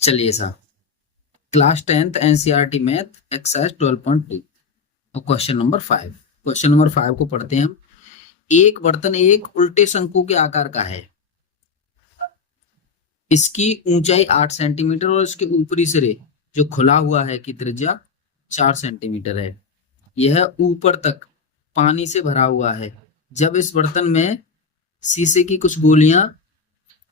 चलिए साहब, class 10th NCERT math exercise 12.2 और क्वेश्चन नंबर 5 को पढ़ते हैं हम। एक बर्तन एक उल्टे शंकु के आकार का है। इसकी ऊंचाई 8 सेंटीमीटर और इसके ऊपरी सिरे जो खुला हुआ है की त्रिज्या 4 सेंटीमीटर है। यह ऊपर तक पानी से भरा हुआ है। जब इस बर्तन में शीशे की कुछ गोलियां,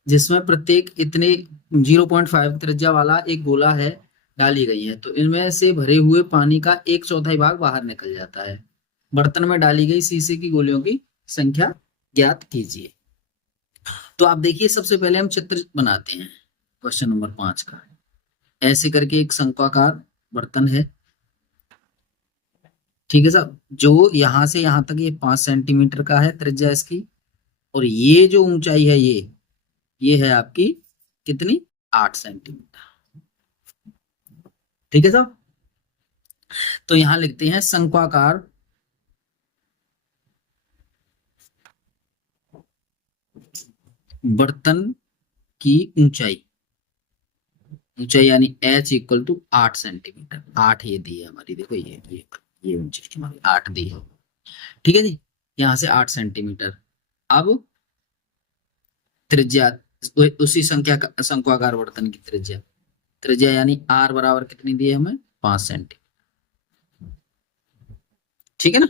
जिसमें प्रत्येक इतने 0.5 त्रिज्या वाला एक गोला है, डाली गई है, तो इनमें से भरे हुए पानी का 1/4 भाग बाहर निकल जाता है। बर्तन में डाली गई शीशे की गोलियों की संख्या ज्ञात कीजिए। तो आप देखिए, सबसे पहले हम चित्र बनाते हैं क्वेश्चन नंबर 5 का। ऐसे करके एक शंक्वाकार बर्तन है, ठीक है साहब। जो यहां से यहां तक ये 5 सेंटीमीटर का है त्रिज्या इसकी, और ये जो ऊंचाई है ये है आपकी कितनी, 8 सेंटीमीटर। ठीक है साहब। तो यहां लिखते हैं शंक्वाकार बर्तन की ऊंचाई यानी h इक्वल टू 8 सेंटीमीटर। 8 ये दी है हमारी, देखो ये ऊंचाई हमारी 8 दी है। ठीक है जी, यहां से 8 सेंटीमीटर। अब त्रिज्या उसी संख्या का शंक्वाकार बर्तन की त्रिज्या यानी r बराबर कितनी दी है हमें, 5 सेंटीमीटर। ठीक है ना।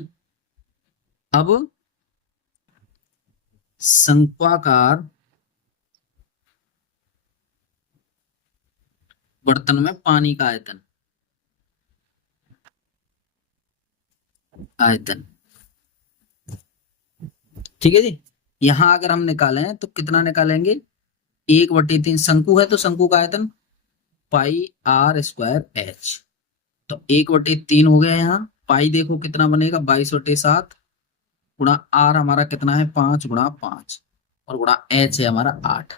अब शंक्वाकार बर्तन में पानी का आयतन, ठीक है जी। यहां अगर हम निकालें तो कितना निकालेंगे, 1/3 शंकु है तो शंकु का आयतन पाई r स्क्वायर h, तो 1/3 हो गया। यहाँ पाई देखो कितना बनेगा, 22/7 गुणा r हमारा कितना है, 5 गुणा 5, और गुणा h है हमारा 8।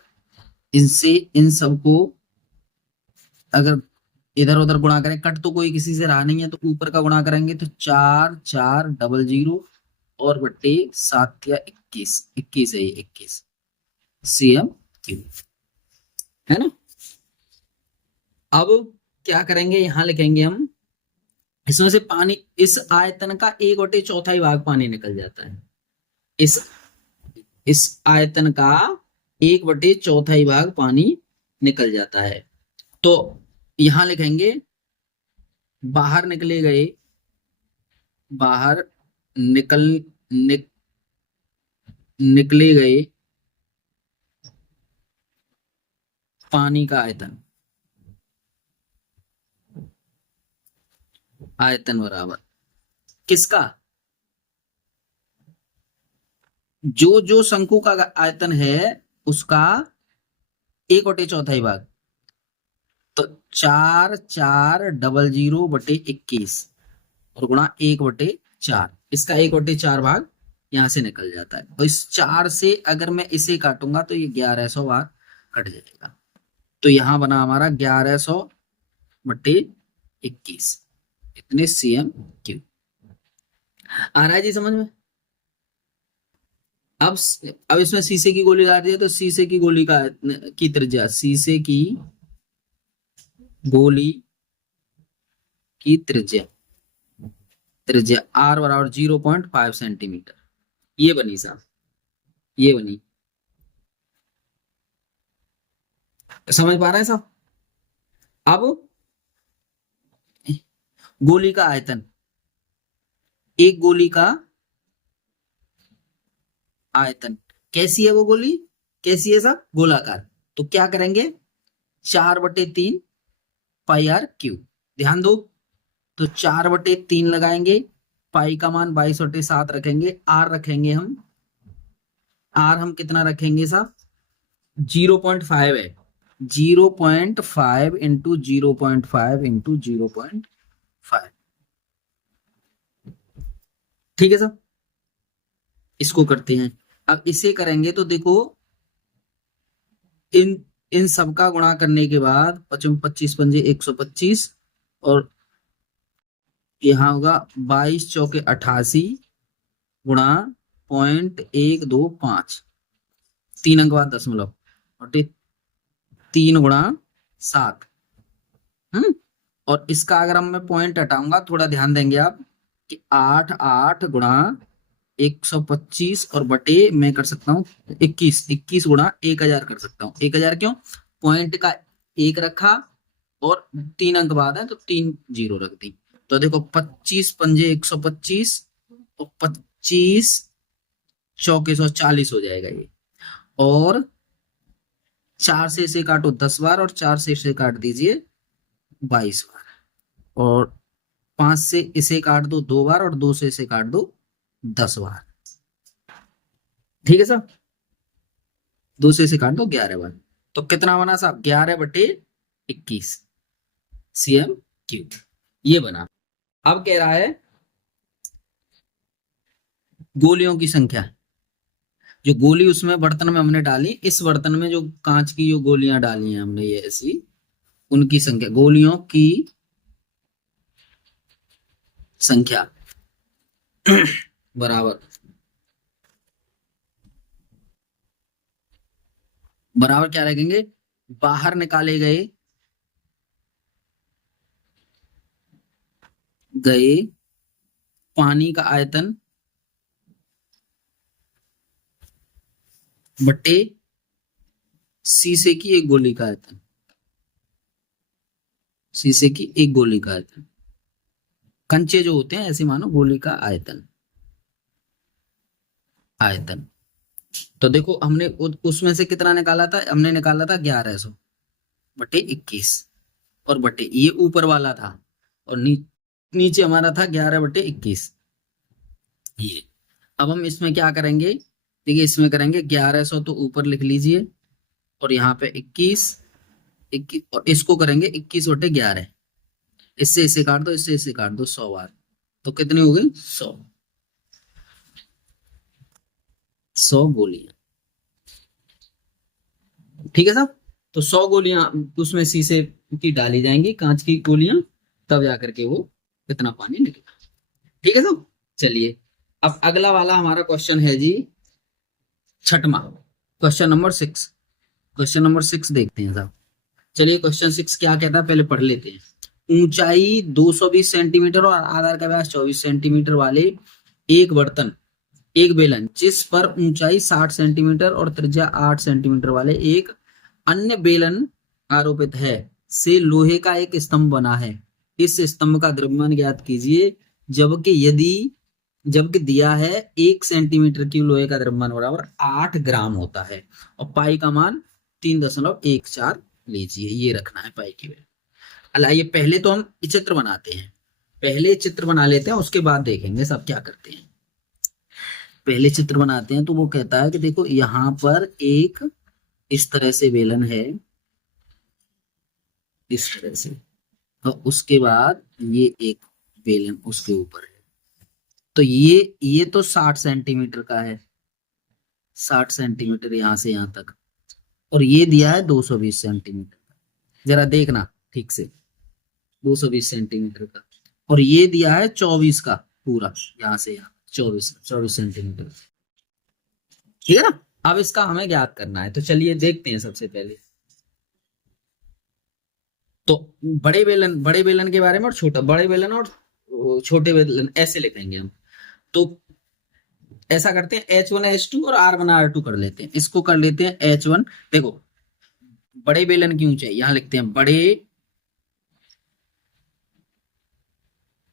इनसे इन सबको अगर इधर उधर गुणा करें, कट तो कोई किसी से रहा नहीं है, तो ऊपर का गुणा करेंगे तो 4 और बट्टे 7 या 21 है, ये 21 cm3 है ना। अब क्या करेंगे, यहां लिखेंगे हम, इसमें से पानी, इस आयतन का 1/4 भाग पानी निकल जाता है। इस आयतन का 1/4 भाग पानी निकल जाता है। तो यहां लिखेंगे बाहर निकल निक, निकले गए पानी का आयतन बराबर किसका, जो शंकु का आयतन है उसका 1/4 भाग, तो 4,400/21 और गुणा 1/4, इसका 1/4 भाग यहां से निकल जाता है। और इस 4 से अगर मैं इसे काटूंगा तो ये 1100 भाग कट जाएगा। तो यहां बना हमारा 1100/21, इतने cm3। आ रहा है जी समझ में। अब इसमें शीशे की गोली डाल दी है, तो शीशे की गोली की त्रिज्या, शीशे की गोली की त्रिज्या r बराबर 0.5 सेंटीमीटर। ये बनी साहब, ये बनी। समझ पा रहे हैं साहब। अब गोली का आयतन, एक गोली का आयतन कैसी है, वो गोली कैसी है साहब, गोलाकार। तो क्या करेंगे, 4/3 पाई r क्यूब। ध्यान दो, तो 4/3 लगाएंगे, पाई का मान 22/7 रखेंगे, r रखेंगे हम कितना रखेंगे साहब, 0.5 है, 0.5 इंटू 0.5 इंटू 0.5। ठीक है साहब, इसको करते हैं। अब इसे करेंगे तो देखो, इन सब का गुणा करने के बाद 25 पंजे 125, और यहाँ होगा 22 चौके 88 गुणा 0.125, 3 अंक बाद दशमलव, और 3 गुणा 7, और इसका अगर हम मैं पॉइंट हटाऊंगा, थोड़ा ध्यान देंगे आप, कि 8 8 गुणा 125 और बटे मैं कर सकता हूँ 21, 21 गुणा 1000 कर सकता हूँ। 1000 क्यों? पॉइंट का एक रखा और 3 अंक बाद है तो 3 जीरो रख दी। तो देखो 25 पंजे 125 और 25 चौके 140 हो जाएगा ये। और 4 से इसे काटो 10 बार और 4 से इसे काट दीजिए 22 बार। और 5 से इसे काट दो 2 बार और 2 से इसे काट दो 10 बार। ठीक है साहब, 2 से इसे काट दो 11 बार। तो कितना बना साहब? 11/21 cm3 ये बना। अब कह रहा है गोलियों की संख्या। जो गोली उसमें बर्तन में हमने डाली, इस बर्तन में जो कांच की जो गोलियां डाली हैं हमने ये ऐसी, उनकी संख्या, गोलियों की संख्या बराबर बराबर क्या रखेंगे? बाहर निकाले गए गए पानी का आयतन बटे शीशे की एक गोली का आयतन। शीशे की एक गोली का आयतन, कंचे जो होते हैं ऐसे मानो, गोली का आयतन। आयतन तो देखो हमने उसमें से कितना निकाला था? हमने निकाला था 1100/21 और बटे ये ऊपर वाला था और नीचे हमारा था 11/21 ये। अब हम इसमें क्या करेंगे? देखिए इसमें करेंगे 1100 तो ऊपर लिख लीजिए और यहाँ पे 21 21 और इसको करेंगे 21/11। इससे इसे काट दो, इससे इसे काट दो 100 बार। तो कितनी हो गई? 100 गोलियां। ठीक है साहब, तो 100 गोलियां उसमें शीशे की डाली जाएंगी, कांच की गोलियां, तब जाकर के वो इतना पानी निकलेगा। ठीक है साहब, चलिए अब अगला वाला हमारा क्वेश्चन है जी, छठवां, क्वेश्चन नंबर 6 देखते हैं साहब। चलिए क्वेश्चन 6 क्या कहता है पहले पढ़ लेते हैं। ऊंचाई 220 सेंटीमीटर और आधार का व्यास 24 सेंटीमीटर वाले एक बर्तन, एक बेलन, जिस पर ऊंचाई 60 सेंटीमीटर और त्रिज्या 8 सेंटीमीटर वाले एक अन्य बेलन आरोपित है, से लोहे का एक स्तंभ बना है। इस स्तंभ का द्रव्यमान ज्ञात कीजिए। जबकि दिया है 1 सेंटीमीटर की लोहे का द्रव्यमान बराबर 8 ग्राम होता है और पाई का मान 3.14 लीजिए। ये रखना है पाई की वैल्यू। आइए पहले तो हम चित्र बनाते हैं, पहले चित्र बना लेते हैं, उसके बाद देखेंगे सब क्या करते हैं। पहले चित्र बनाते हैं तो वो कहता है कि देखो यहां पर एक इस तरह से बेलन है, इस तरह से, और उसके बाद ये एक बेलन उसके ऊपर है। तो ये तो 60 सेंटीमीटर का है, 60 सेंटीमीटर यहां से यहां तक, और ये दिया है 220 सेंटीमीटर। जरा देखना ठीक से, 220 सेंटीमीटर का, और ये दिया है 24 का पूरा, यहां से यहाँ 24 सेंटीमीटर। ठीक है ना? अब इसका हमें ज्ञात करना है, तो चलिए देखते हैं सबसे पहले। तो बड़े बेलन के बारे में और छोटा, बड़े बेलन और छोटे बेलन ऐसे लिखेंगे हम। तो ऐसा करते हैं H1 H2 और R1 R2 कर लेते हैं। इसको कर लेते हैं H1। देखो बड़े बेलन की ऊंचाई यहां लिखते हैं, बड़े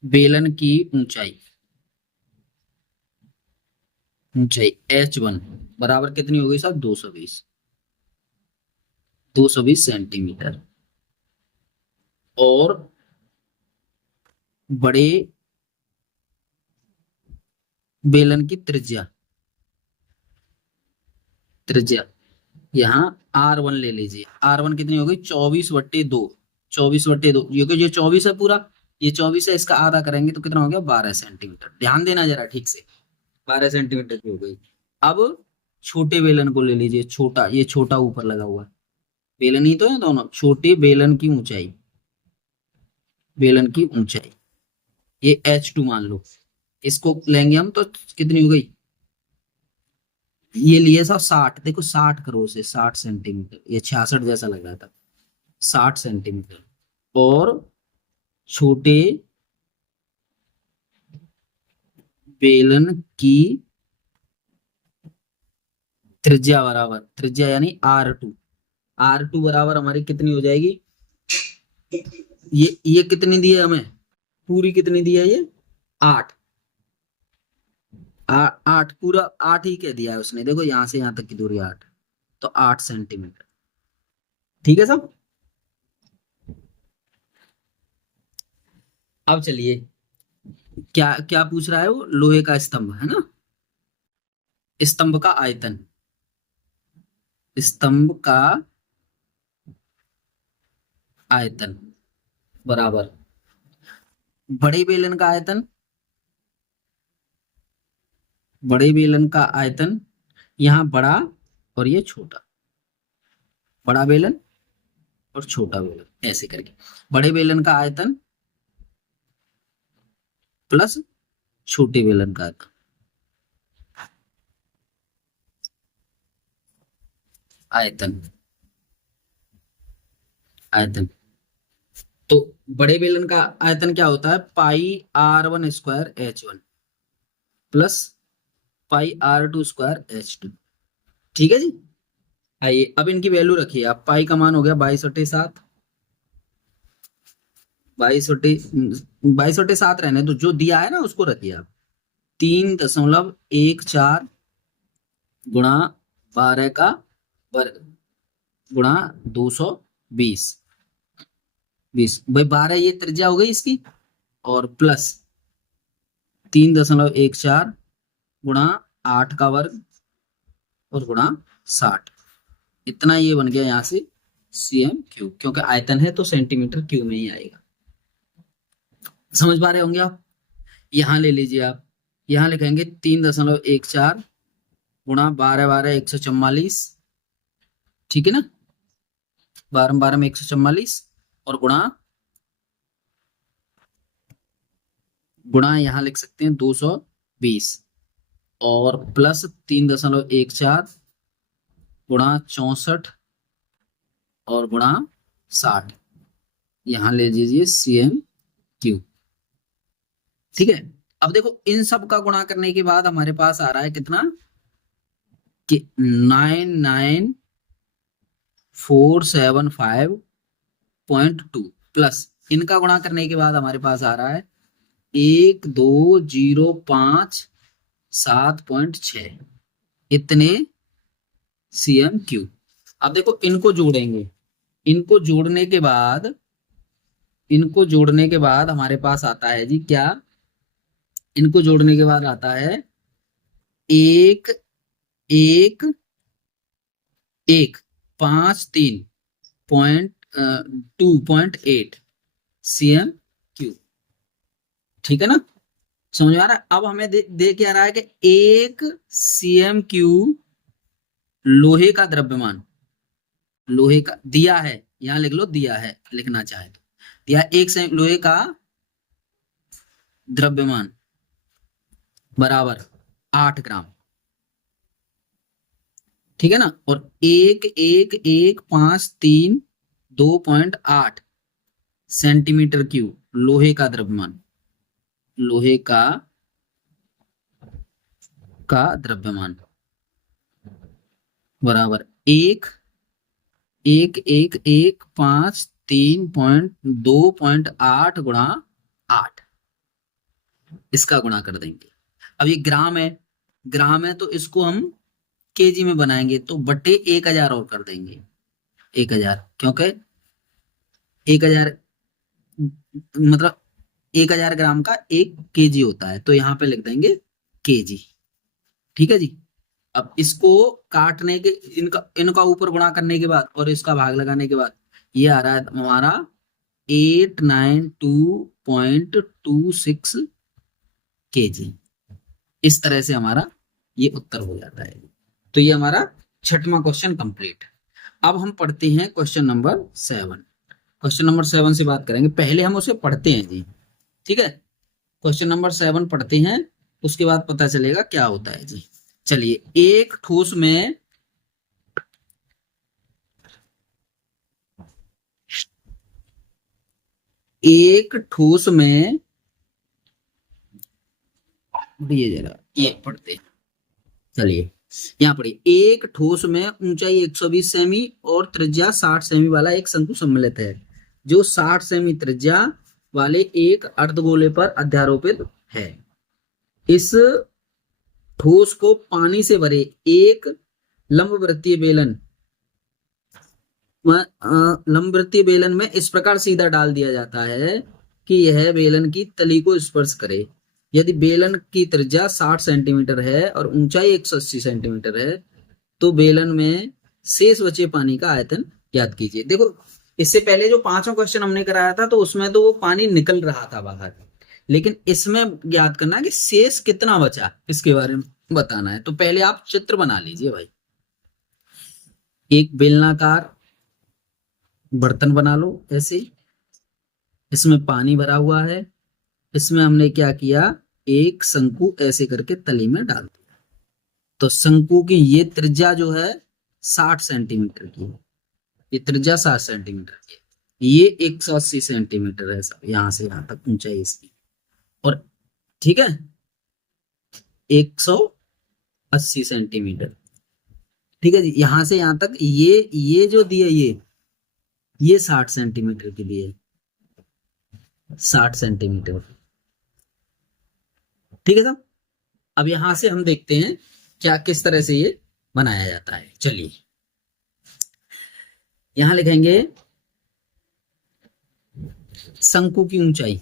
बेलन की ऊंचाई ऊंचाई H1 बराबर कितनी हो गई साहब? 220 सेंटीमीटर। और बड़े बेलन की त्रिज्या त्रिज्या यहाँ R1 ले लीजिए। R1 कितनी हो गई? 24/2। 24/2 क्योंकि ये 24 है पूरा, ये 24 है, इसका आधा करेंगे तो कितना हो गया? 12 सेंटीमीटर। ध्यान देना जरा ठीक से, 12 सेंटीमीटर की हो गई। अब छोटे बेलन को ले लीजिए, छोटा, ये छोटा ऊपर लगा हुआ बेलन ही तो है दोनों। छोटे बेलन की ऊंचाई, बेलन की ऊंचाई ये H2 मान लो, इसको लेंगे हम तो कितनी हो गई? ये लिए साहब 60, देखो 60 करो से 60 सेंटीमीटर, ये 66 जैसा लग रहा था, 60 सेंटीमीटर। और छोटे बेलन की त्रिज्या बराबर, त्रिज्या यानी R2, R2 बराबर हमारी कितनी हो जाएगी, ये कितनी दी है हमें, पूरी कितनी दी है ये, 8, 8 पूरा 8 ही कह दिया है उसने, देखो यहां से यहां तक की दूरी 8, तो 8 सेंटीमीटर। ठीक है सब। अब चलिए, क्या क्या पूछ रहा है वो, लोहे का स्तंभ है ना, स्तंभ का आयतन, स्तंभ का आयतन बराबर बड़े बेलन का आयतन, बड़े बेलन का आयतन, यहाँ बड़ा और ये छोटा, बड़ा बेलन और छोटा बेलन ऐसे करके, बड़े बेलन का आयतन प्लस छोटे बेलन का आयतन, आयतन आयतन। तो बड़े बेलन का आयतन क्या होता है, πr1² H1 plus πr2² H2। ठीक है जी। आइए अब इनकी वैल्यू रखिए आप, पाई का मान हो गया 22/7, 22/7 रहने तो जो दिया है ना उसको रखिए आप, 3.14 गुणा 12 का वर्ग गुणा 220, 20 भाई 12 ये त्रिज्या हो गई इसकी, और प्लस 3.14 गुणा 8 का वर्ग और गुणा 60, इतना ये बन गया यहाँ से cm3, क्योंकि आयतन है तो सेंटीमीटर क्यूब में ही आएगा। समझ पा रहे होंगे आप। यहां ले लीजिए आप, यहां लिखेंगे 3.14 गुणा 12/12 144, ठीक है ना, 12 में 144 और गुणा गुणा यहां लिख सकते हैं 220 और प्लस 3.14 गुणा 64 और गुणा 60, यहां ले लीजिए cm3। ठीक है। अब देखो इन सब का गुणा करने के बाद हमारे पास आ रहा है कितना, कि 99475.2 प्लस इनका गुणा करने के बाद हमारे पास आ रहा है 12057.6, इतने cm3। अब देखो इनको जोड़ेंगे, इनको जोड़ने के बाद, इनको जोड़ने के बाद हमारे पास आता है जी क्या, इनको जोड़ने के बाद आता है एक एक एक 53.2.8 cm3। ठीक है ना, समझ में आ रहा है। अब हमें दे क्या रहा है कि 1 cm3 लोहे का द्रव्यमान, लोहे का दिया है, यहां लिख लो दिया है, लिखना चाहे तो दिया 1 लोहे का द्रव्यमान बराबर 8 ग्राम। ठीक है ना, और 1,1,1,5,3,2.8 सेंटीमीटर क्यूब लोहे का द्रव्यमान, लोहे का द्रव्यमान बराबर 1,1,1,5,3.2.8 गुणा 8, इसका गुणा कर देंगे। अब ये ग्राम है, ग्राम है तो इसको हम केजी में बनाएंगे, तो बटे 1000 और कर देंगे, 1000, क्योंकि 1000 मतलब 1000 ग्राम का 1 केजी होता है, तो यहाँ पे लिख देंगे केजी। ठीक है जी। अब इसको काटने के, इनका ऊपर गुणा करने के बाद और इसका भाग लगाने के बाद ये आ रहा है हमारा 892.26 केजी। इस तरह से हमारा ये उत्तर हो जाता है। तो ये हमारा छठवां क्वेश्चन कंप्लीट। अब हम पढ़ते हैं क्वेश्चन नंबर 7। क्वेश्चन नंबर 7 से बात करेंगे, पहले हम उसे पढ़ते हैं जी। ठीक है, क्वेश्चन नंबर 7 पढ़ते हैं, उसके बाद पता चलेगा क्या होता है जी। चलिए, एक ठोस में एक ठोस में, ये जरा ये पढ़ते हैं। चलिए यहाँ पढ़िए, एक ठोस में ऊंचाई 120 सेमी और त्रिज्या 60 सेमी वाला एक शंकु सम्मिलित है, जो 60 सेमी त्रिज्या वाले एक अर्धगोले पर अध्यारोपित है। इस ठोस को पानी से भरे एक लंबवृत्तीय बेलन में इस प्रकार सीधा डाल दिया जाता है कि यह बेलन की तली को स्पर्श करे। यदि बेलन की त्रिज्या 60 सेंटीमीटर है और ऊंचाई 180 सेंटीमीटर है, तो बेलन में शेष बचे पानी का आयतन ज्ञात कीजिए। देखो, इससे पहले जो पांचों क्वेश्चन हमने कराया था, तो उसमें तो वो पानी निकल रहा था बाहर, लेकिन इसमें ज्ञात करना है कि शेष कितना बचा, इसके बारे में बताना है। तो पहले आप चित्र बना लीजिए भाई। एक बेलनाकार बर्तन बना लो ऐसे, इसमें पानी भरा हुआ है, इसमें हमने क्या किया, एक शंकु ऐसे करके तली में डाल दिया। तो शंकु की ये त्रिज्या जो है 60 सेंटीमीटर की है, ये त्रिज्या 60 सेंटीमीटर की है, ये 180 सेंटीमीटर है सब, यहां से यहां तक ऊंचाई इसकी, और ठीक है 180 सेंटीमीटर, ठीक है जी। यहां से यहां तक ये जो दिया, ये 60 सेंटीमीटर के लिए, 60 सेंटीमीटर, ठीक है साहब। अब यहां से हम देखते हैं क्या किस तरह से ये बनाया जाता है। चलिए यहां लिखेंगे शंकु की ऊंचाई,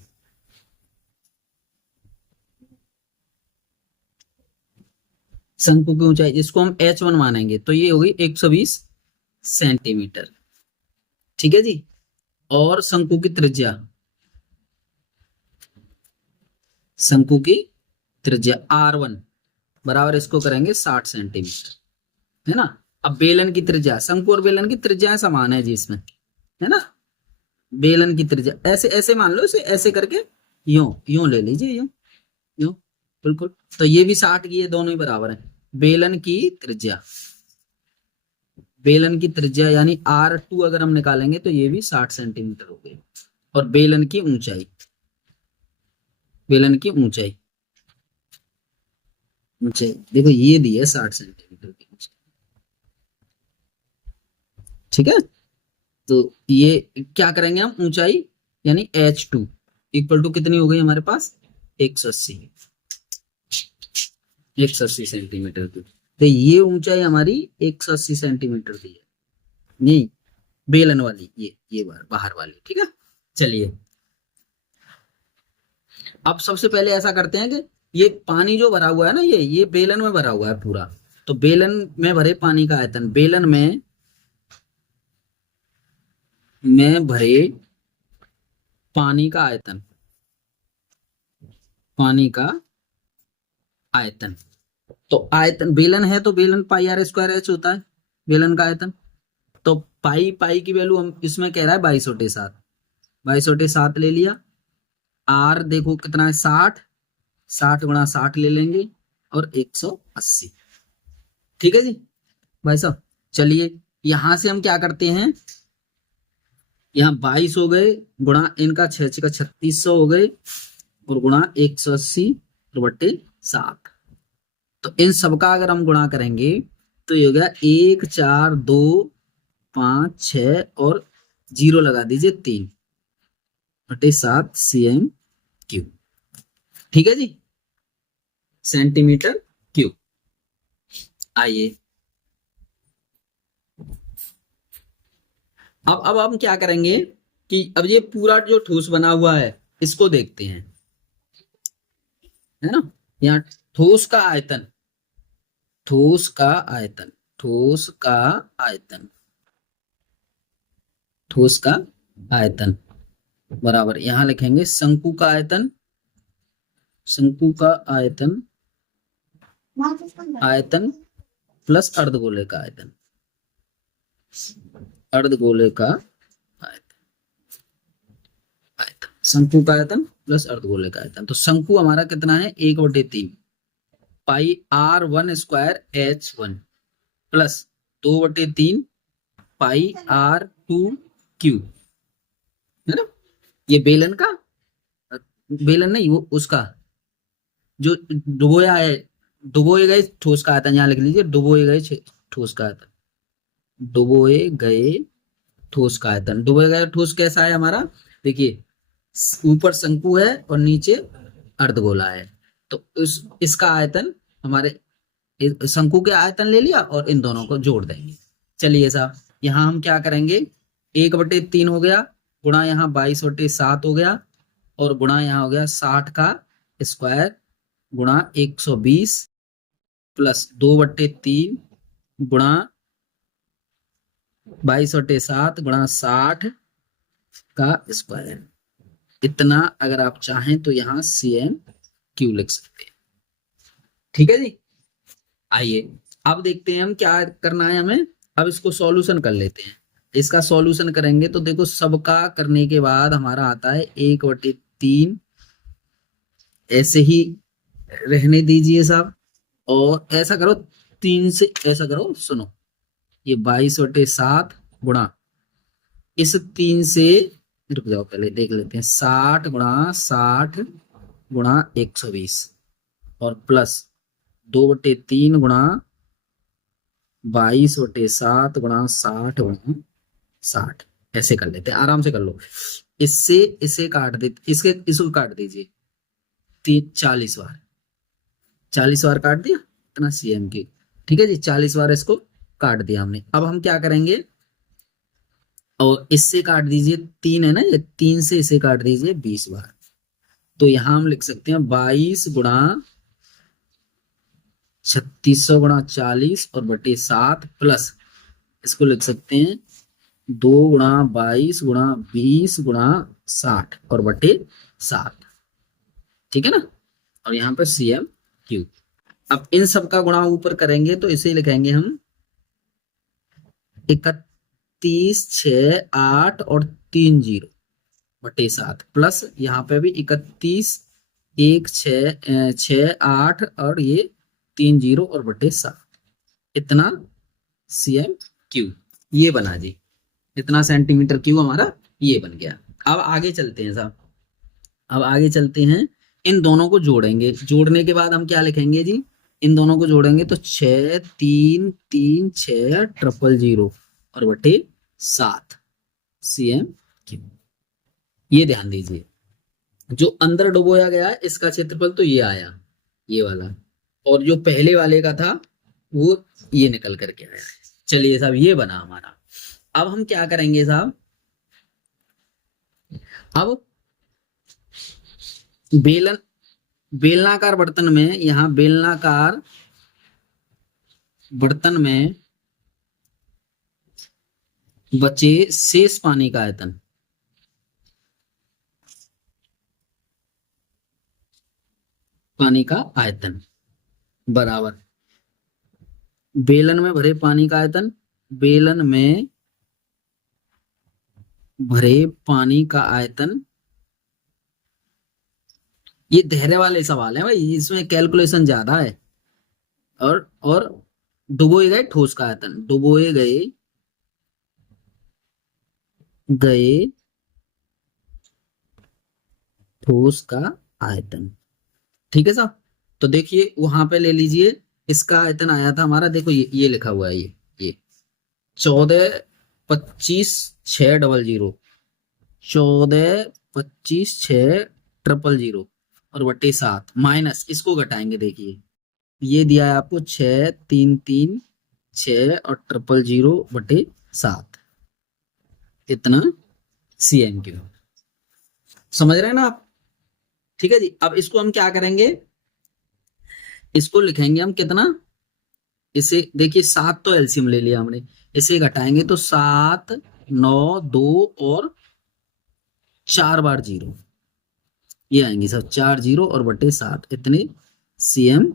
शंकु की ऊंचाई इसको हम h1 मानेंगे, तो ये होगी 120 सेंटीमीटर, ठीक है जी। और शंकु की त्रिज्या, शंकु की त्रिज्या R1 बराबर इसको करेंगे 60 सेंटीमीटर, है ना। अब बेलन की त्रिज्या, शंकु और बेलन की त्रिज्या समान है जी इसमें, है ना। बेलन की त्रिज्या ऐसे ऐसे मान लो, इसे ऐसे करके यूं यूं ले लीजिए, यूं यूं, बिल्कुल। तो ये भी 60 की, ये दोनों ही बराबर है। बेलन की त्रिज्या, बेलन की त्रिज्या यानी R2 अगर हम निकालेंगे तो ये भी 60 सेंटीमीटर हो गई। और बेलन की ऊंचाई, बेलन की ऊंचाई, ऊंचाई देखो ये दी है 60 सेंटीमीटर की ऊंचाई, ठीक है। तो ये क्या करेंगे हम, ऊंचाई यानी H2 इक्वल टू कितनी हो गई हमारे पास, 180, 180 सेंटीमीटर की। तो ये ऊंचाई हमारी 180 सेंटीमीटर की है, नहीं बेलन वाली, ये बाहर वाली, ठीक है। चलिए अब सबसे पहले ऐसा करते हैं कि ये पानी जो भरा हुआ है ना, ये बेलन में भरा हुआ है पूरा, तो बेलन में भरे पानी का आयतन, बेलन में भरे पानी का आयतन, पानी का आयतन। तो आयतन बेलन है तो बेलन पाई R स्क्वायर H होता है बेलन का आयतन। तो पाई की वैल्यू हम इसमें कह रहा है 22/7, 22/7 ले लिया। R देखो कितना है 60, 60 गुणा 60 ले लेंगे और 180, ठीक है जी भाई साहब। चलिए यहां से हम क्या करते हैं, यहाँ 22 हो गए, गुणा इनका 6 का 3600 हो गए, और गुणा 180/7। तो इन सबका अगर हम गुणा करेंगे तो ये हो गया 1 4 2 5 6 और 0 लगा दीजिए 3/7 cm³, ठीक है जी, सेंटीमीटर क्यूब। आइए अब हम क्या करेंगे कि अब ये पूरा जो ठोस बना हुआ है इसको देखते हैं, है ना। यहाँ ठोस का आयतन, ठोस का आयतन, ठोस का आयतन, ठोस का आयतन बराबर यहां लिखेंगे शंकु का आयतन, शंकु का आयतन, आयतन प्लस अर्धगोले का आयतन, अर्धगोले का आयतन, आयतन शंकु का आयतन प्लस अर्धगोले का आयतन। तो शंकु हमारा कितना है 1/3 पाई R1 स्क्वायर H1 प्लस 2/3 पाई R2 क्यूब, है ना। ये बेलन का, बेलन नहीं, वो उसका जो डुबोया है, डुबोए गए ठोस का आयतन, यहाँ लिख लीजिए डुबोए गए ठोस का आयतन, डुबोए गए ठोस का आयतन। डुबोए गए ठोस कैसा है हमारा, देखिए ऊपर शंकु है और नीचे अर्धगोला है, तो इसका आयतन हमारे शंकु के आयतन ले लिया और इन दोनों को जोड़ देंगे। चलिए साहब, यहाँ हम क्या करेंगे, 1/3 हो गया, गुणा यहाँ 22/7 हो गया, और गुणा यहाँ हो गया 60 का स्क्वायर गुणा 120 प्लस 2/3 गुणा 22/7 गुणा 60 का स्क्वायर। इतना अगर आप चाहें तो यहाँ CM लिख सकते हैं। ठीक है जी। आइए अब देखते हैं हम क्या करना है हमें। अब इसको सॉल्यूशन कर लेते हैं। इसका सॉल्यूशन करेंगे तो देखो, सबका करने के बाद हमारा आता है 1/3, ऐसे ही रहने दीजिए साहब, और ऐसा करो 3 से, ऐसा करो सुनो, ये 22/7 गुणा इस 3 से, रुक जाओ पहले देख लेते हैं, 60 गुणा 60 गुणा 120 और प्लस 2/3 गुणा 22/7 गुणा 60 गुणा 60, ऐसे कर लेते हैं, आराम से कर लो। इससे इसे काट दे, इसको काट दीजिए 40 बार, 40 बार काट दिया, इतना CM। ठीक है जी, 40 बार इसको काट दिया हमने। अब हम क्या करेंगे, और इससे काट दीजिए, 3 है ना, ये 3 से इसे काट दीजिए 20 बार, तो यहां हम लिख सकते हैं 22 गुणा 3600 गुणा 40 और बटे 7 प्लस इसको लिख सकते हैं 2 गुणा 22 गुणा 20 गुणा 60 और बटे 7। ठीक है ना, और यहाँ पर CM। अब इन सब का गुणा ऊपर करेंगे तो इसे लिखेंगे हम 31 6 8 और 3 0 बटे 7 प्लस यहाँ पे भी 31 1 6 8 और ये 3 0 और बटे 7, इतना CM। ये बना जी, इतना सेंटीमीटर क्यूब हमारा ये बन गया। अब आगे चलते हैं साहब, अब आगे चलते हैं, इन दोनों को जोड़ेंगे। जोड़ने के बाद हम क्या लिखेंगे जी, इन दोनों को जोड़ेंगे तो 6 3 3 6 000 और बटे 7 CM। ये ध्यान दीजिए, जो अंदर डुबोया गया है इसका क्षेत्रफल तो ये आया, ये वाला, और जो पहले वाले का था वो ये निकल करके आया है। चलिए साहब, ये बना हमारा। अब हम क्या करेंगे साहब, अब बेलनाकार बर्तन में, यहां बेलनाकार बर्तन में बचे शेष पानी का आयतन, पानी का आयतन बराबर बेलन में भरे पानी का आयतन, बेलन में भरे पानी का आयतन। ये धैर्य वाले सवाल है भाई, इसमें कैलकुलेशन ज्यादा है। और डुबोए गए ठोस का आयतन, डुबोए गए ठोस का आयतन। ठीक है साहब, तो देखिए वहां पे ले लीजिए, इसका आयतन आया था हमारा, देखो ये लिखा हुआ है, ये 14 25 600, 14 25 600 और बटे 7 माइनस इसको घटाएंगे। देखिए ये दिया है आपको 6 3 3 6 और 000 बटे 7, इतना CM। समझ रहे हैं ना आप? ठीक है जी। अब इसको हम क्या करेंगे, इसको लिखेंगे हम कितना, इसे देखिए 7 तो एलसीएम ले लिया हमने, इसे घटाएंगे तो 7 9 2 और 4 बार 0, ये आएंगे सब 4 0 और बटे 7, इतने CM।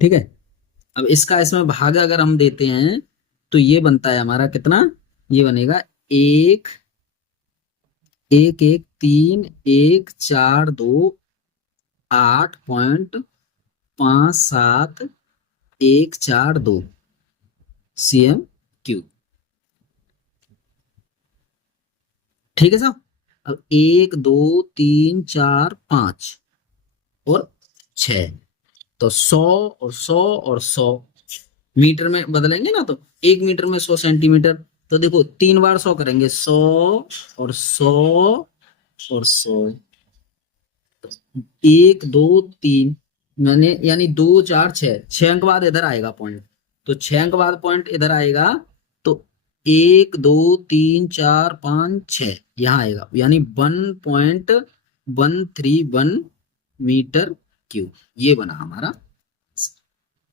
ठीक है, अब इसका इसमें भाग अगर हम देते हैं तो ये बनता है हमारा कितना, ये बनेगा 1 1 1 3 1 4 2 8.57 142 CM। ठीक है साहब। अब 1 2 3 4 5 और 6, तो 100 और 100 और 100 मीटर में बदलेंगे ना, तो 1 मीटर में 100 सेंटीमीटर। तो देखो 3 बार 100 करेंगे, 100 और 100 और 100, 1 2 3, मैंने यानी 2 4 6, 6 अंक बाद इधर आएगा पॉइंट, तो 6 अंक बाद पॉइंट इधर आएगा, तो 1 2 3 4 5 6 यहाँ आएगा, यानी 1.131 मीटर क्यूब, ये बना हमारा।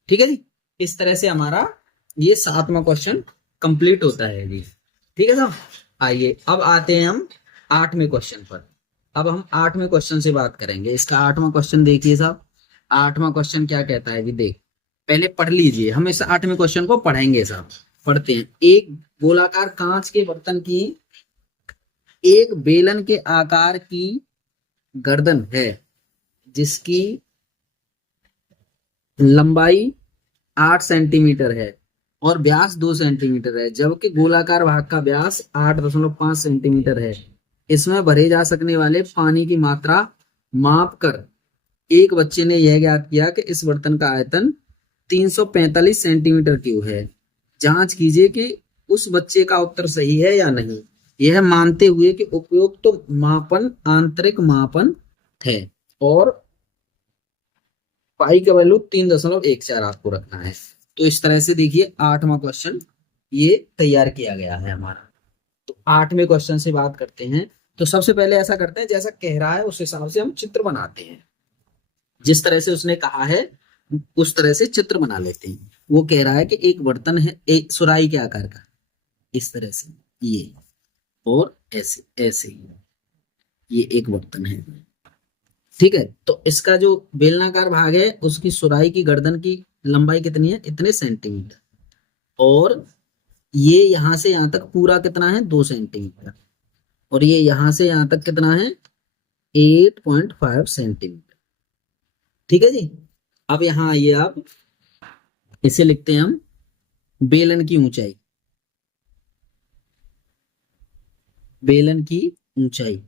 ठीक है जी, इस तरह से हमारा ये 7वां क्वेश्चन कंप्लीट होता है जी। ठीक है साहब, आइए अब आते हैं हम 8वें क्वेश्चन पर। अब हम 8वें क्वेश्चन से बात करेंगे। इसका 8वां क्वेश्चन देखिए साहब, 8वां क्वेश्चन क्या कहता है जी, देख पहले पढ़ लीजिए, हम इस 8वें क्वेश्चन को पढ़ेंगे साहब। पढ़ते हैं। एक गोलाकार कांच के बर्तन की एक बेलन के आकार की गर्दन है, जिसकी लंबाई 8 सेंटीमीटर है और व्यास 2 सेंटीमीटर है, जबकि गोलाकार भाग का व्यास 8.5 सेंटीमीटर है। इसमें भरे जा सकने वाले पानी की मात्रा माप कर एक बच्चे ने यह ज्ञात किया कि इस बर्तन का आयतन 345 सेंटीमीटर क्यूब है। जांच कीजिए कि उस बच्चे का उत्तर सही है या नहीं, यह मानते हुए कि उपयुक्त तो मापन आंतरिक मापन थे और पाई का वैल्यू 3.14 आपको रखना है। तो इस तरह से देखिए 8वां क्वेश्चन ये तैयार किया गया है हमारा। तो 8वें क्वेश्चन से बात करते हैं। तो सबसे पहले ऐसा करते हैं, जैसा कह रहा है उस हिसाब से हम चित्र बनाते हैं। जिस तरह से उसने कहा है उस तरह से चित्र बना लेते हैं। वो कह रहा है कि एक बर्तन है, एक सुराही के आकार का, इस तरह से ये, और ऐसे ऐसे ये एक बर्तन है। ठीक है, तो इसका जो बेलनाकार भाग है उसकी सुराही की गर्दन की लंबाई कितनी है, इतने सेंटीमीटर, और ये यहां से यहां तक पूरा कितना है, 2 सेंटीमीटर, और ये यहां से यहां तक कितना है, 8.5 सेंटीमीटर। ठीक है जी। अब यहां आइए आप, इसे लिखते हैं हम बेलन की ऊंचाई। बेलन की ऊंचाई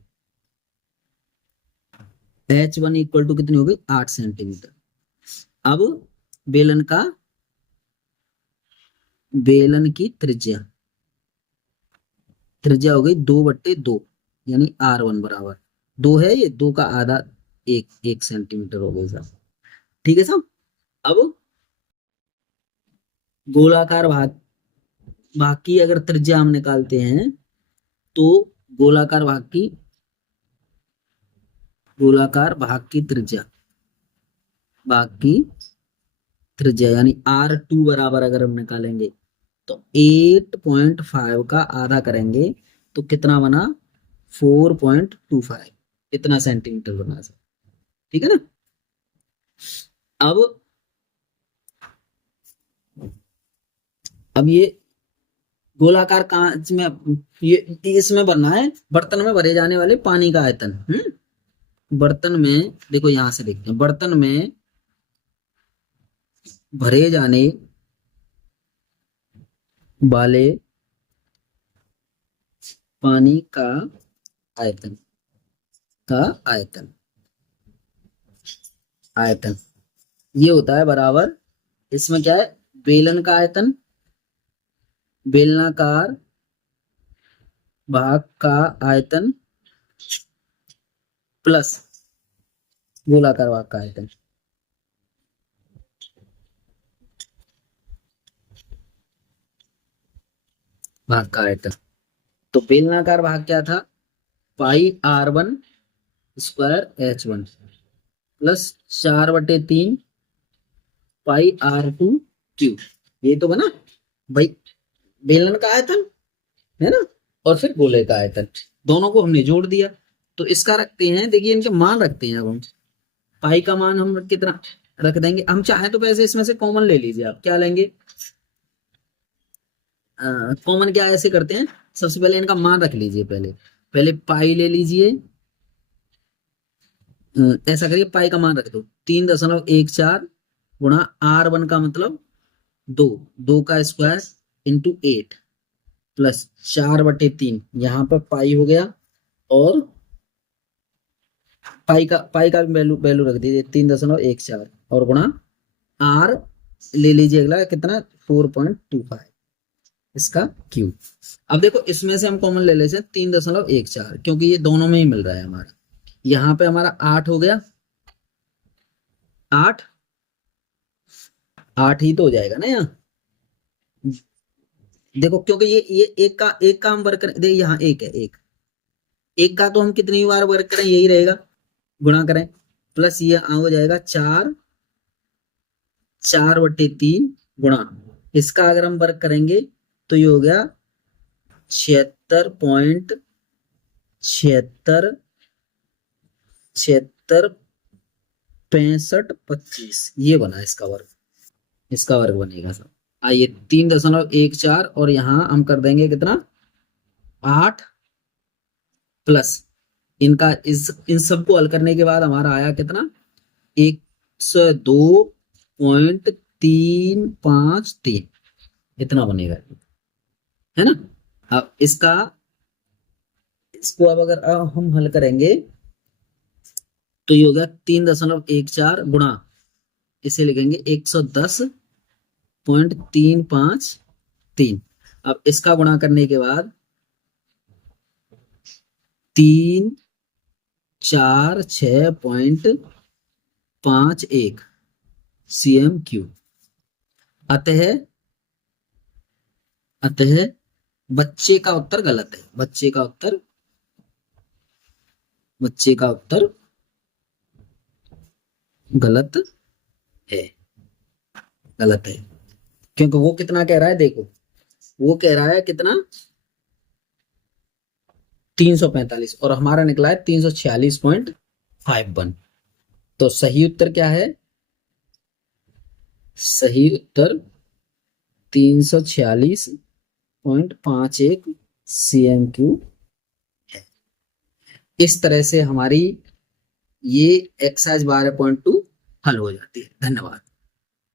H1 इक्वल टू कितनी हो गई, 8 सेंटीमीटर। अब बेलन का, बेलन की त्रिज्या, त्रिज्या हो गई 2/2, यानी R1 बराबर 2 है, ये 2 का आधा 1 सेंटीमीटर हो गई साहब। ठीक है साहब। अब गोलाकार भाग, भाग की अगर त्रिज्या हम निकालते हैं तो गोलाकार भाग की, गोलाकार भाग की त्रिज्या, भाग की त्रिज्या यानी R2 बराबर अगर हम निकालेंगे तो 8.5 का आधा करेंगे तो कितना बना, 4.25, इतना सेंटीमीटर बना सकते। ठीक है ना। अब ये गोलाकार कांच में, ये इसमें भरना है बर्तन में भरे जाने वाले पानी का आयतन। बर्तन में देखो, यहां से देखते हैं, बर्तन में भरे जाने वाले पानी का आयतन, का आयतन, आयतन ये होता है बराबर, इसमें क्या है, बेलन का आयतन, बेलनाकार भाग का आयतन प्लस गोलाकार भाग का आयतन। भाग का आयतन, तो बेलनाकार भाग क्या था, पाई R1 स्क्वायर H1 प्लस 4/3 पाई R2 क्यूब, ये तो बना भाई बेलन का आयतन है ना, और फिर गोले का आयतन, दोनों को हमने जोड़ दिया। तो इसका रखते हैं, देखिए इनके मान रखते हैं। अब हम पाई का मान हम कितना रख देंगे, हम चाहे तो वैसे इसमें से कॉमन ले लीजिए। आप क्या लेंगे, कॉमन क्या ऐसे करते हैं, सबसे पहले इनका मान रख लीजिए, पहले पहले पाई ले लीजिए, ऐसा करिए पाई का मान रख दो 3.14 गुणा R1 का मतलब 2, 2 का स्क्वायर इंटू 8 प्लस 4/3, यहाँ पर पाई हो गया और पाई का वैल्यू वैल्यू रख दीजिए 3.14 और गुणा आर ले लीजिए अगला कितना 4.25 इसका क्यूब। अब देखो इसमें से हम कॉमन ले लेते हैं 3.14 क्योंकि ये दोनों में ही मिल रहा है हमारा। यहाँ पे हमारा 8 हो गया, 8 8 ही तो हो जाएगा ना यहाँ। देखो क्योंकि ये एक का हम वर्क करें, देखिए यहाँ एक है, एक का तो हम कितनी बार वर्क करें यही रहेगा, गुणा करें प्लस ये हो जाएगा 4/3 गुणा इसका अगर हम वर्क करेंगे तो ये हो गया 76.65 ये बना इसका वर्क, इसका वर्क बनेगा सब। आइए 3.14 और यहाँ हम कर देंगे कितना 8 प्लस इनका इन सबको हल करने के बाद हमारा आया कितना 102.353 इतना बनेगा, है ना। अब इसको अब अगर हम हल करेंगे तो ये होगा 3.14 गुणा इसे लिखेंगे 110.353। अब इसका गुणा करने के बाद 346.51 cm3। अतः बच्चे का उत्तर गलत है, बच्चे का उत्तर गलत है, गलत है क्योंकि वो कितना कह रहा है, देखो वो कह रहा है कितना 345 और हमारा निकला है 346.51। तो सही उत्तर क्या है, सही उत्तर 346.51 cm3 है। इस तरह से हमारी ये एक्सरसाइज 12.2 हल हो जाती है। धन्यवाद।